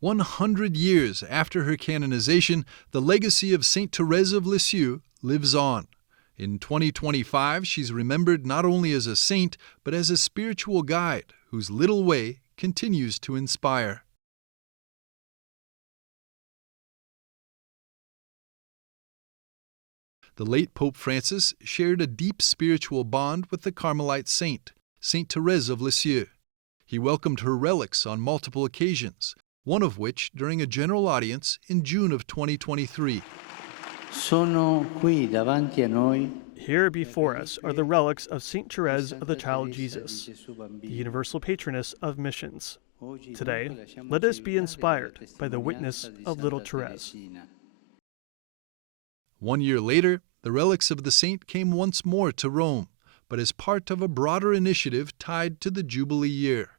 100 years after her canonization, the legacy of Saint Thérèse of Lisieux lives on. In 2025, she's remembered not only as a saint, but as a spiritual guide whose little way continues to inspire. The late Pope Francis shared a deep spiritual bond with the Carmelite saint, Saint Thérèse of Lisieux. He welcomed her relics on multiple occasions, one of which during a general audience in June of 2023. Here before us are the relics of Saint Thérèse of the Child Jesus, the universal patroness of missions. Today, let us be inspired by the witness of little Thérèse. 1 year later, the relics of the saint came once more to Rome, but as part of a broader initiative tied to the Jubilee year.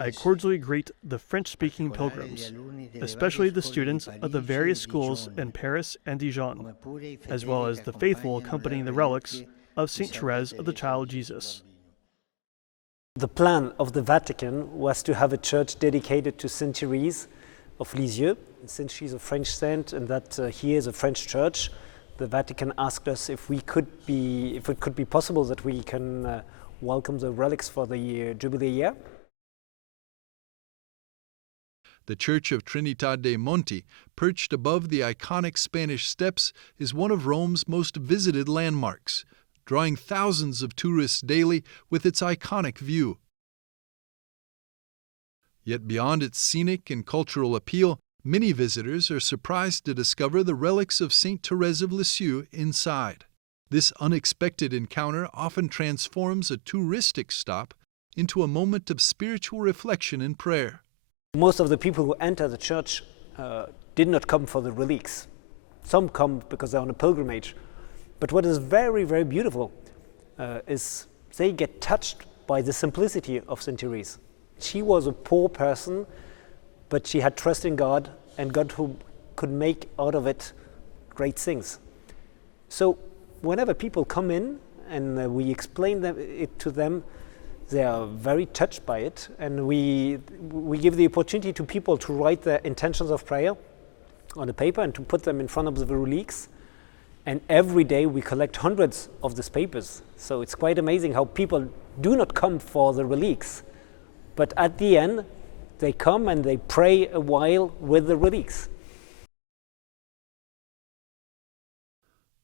I cordially greet the French-speaking pilgrims, especially the students of the various schools in Paris and Dijon, as well as the faithful accompanying the relics of Saint Thérèse of the Child Jesus. The plan of the Vatican was to have a church dedicated to Saint Thérèse of Lisieux. Since she's a French saint and that here is a French church, the Vatican asked us if it could be possible that we can welcome the relics for the Jubilee year. The Church of Trinità dei Monti, perched above the iconic Spanish Steps, is one of Rome's most visited landmarks, drawing thousands of tourists daily with its iconic view. Yet beyond its scenic and cultural appeal, many visitors are surprised to discover the relics of Saint Thérèse of Lisieux inside. This unexpected encounter often transforms a touristic stop into a moment of spiritual reflection and prayer. Most of the people who enter the church did not come for the relics. Some come because they're on a pilgrimage. But what is very, very beautiful is they get touched by the simplicity of Saint Thérèse. She was a poor person, but she had trust in God, and God who could make out of it great things. So whenever people come in and we explain it to them, they are very touched by it, and we give the opportunity to people to write their intentions of prayer on a paper and to put them in front of the relics. And every day we collect hundreds of these papers. So it's quite amazing how people do not come for the relics, but at the end they come and they pray a while with the relics.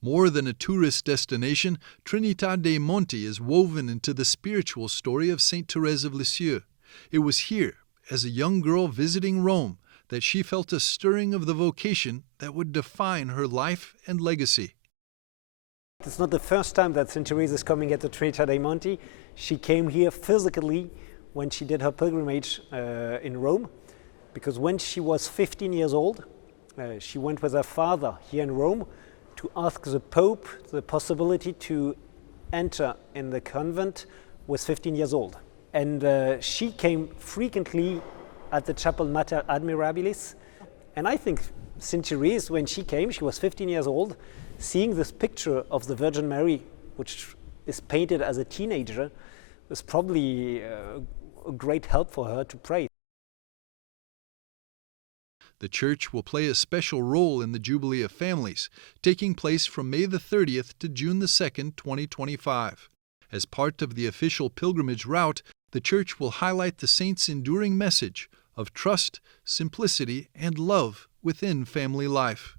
More than a tourist destination, Trinità dei Monti is woven into the spiritual story of Saint Thérèse of Lisieux. It was here, as a young girl visiting Rome, that she felt a stirring of the vocation that would define her life and legacy. It's not the first time that Saint Thérèse is coming at the Trinità dei Monti. She came here physically when she did her pilgrimage in Rome, because when she was 15 years old, she went with her father here in Rome to ask the Pope the possibility to enter in the convent with 15 years old. And she came frequently at the chapel Mater Admirabilis. And I think Saint Thérèse, when she came, she was 15 years old, seeing this picture of the Virgin Mary, which is painted as a teenager, was probably a great help for her to pray. The Church will play a special role in the Jubilee of Families, taking place from May the 30th to June the 2nd, 2025. As part of the official pilgrimage route, the Church will highlight the saint's enduring message of trust, simplicity, and love within family life.